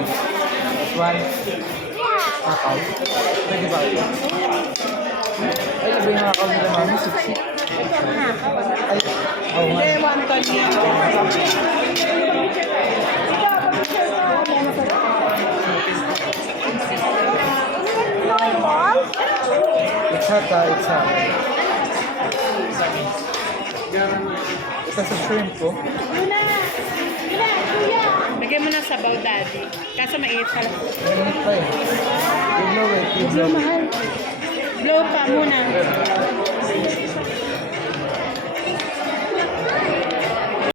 This one. Akaw. Pwede ba ito? Ay, iba yung akaw nila mami. 60. Ay, oo nga. Hindi, 1 niya. It's hot, it's hot. Ito sa shrimp ko. Bigyan mo ng sabaw, daddy. Kaso mainit ka lang. Mainit pa eh. Blow it, blow. Blow pa muna.